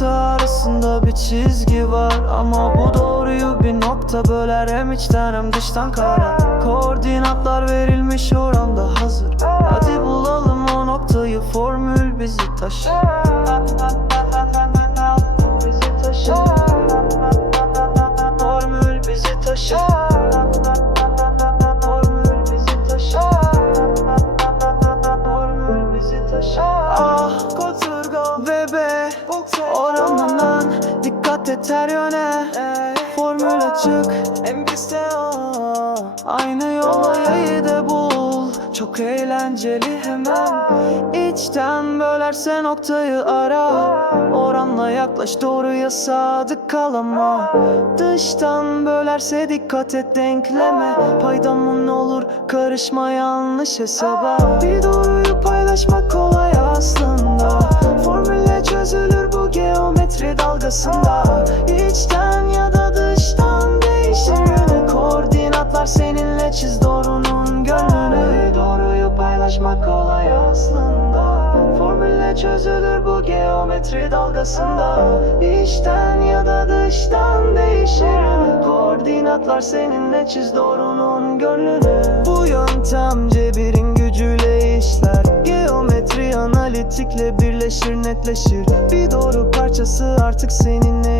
Ortasında bir çizgi var. Ama bu doğruyu bir nokta böler Hem içten hem dıştan kara. Koordinatlar verilmiş oranda hazır. Hadi bulalım o noktayı formül bizi taşır Bizi taşır. Formül bizi taşır Her yöne Formül açık. Bizde o Aynı yola yayı da bul. Çok eğlenceli hemen. İçten bölerse noktayı ara. Oranla yaklaş doğruya sadık kal ama. Dıştan bölerse dikkat et denkleme. Paydamın olur karışma yanlış hesaba. Bir doğruyu paylaşmak kolay aslında. Formülle çözülür bu geometri dalgasında İçten ya da dıştan değişir Koordinatlar seninle çiz doğrunun gönlünü. Doğruyu paylaşmak kolay aslında. Formülle çözülür bu geometri dalgasında. İçten ya da dıştan değişir Koordinatlar seninle çiz doğrunun gönlünü. Bu yöntem cebirin gücüyle işler. Geometri analitikle birleşir netleşir. Bir doğru parçası artık senin elinde Hangi oranda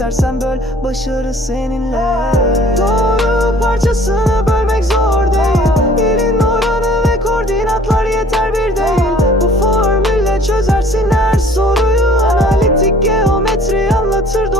istersen böl başarı seninle. Doğru parçasını bölmek zor değil. İlin oranı ve koordinatlar yeter bir değil. Bu formülle çözersin her soruyu. Analitik geometri anlatır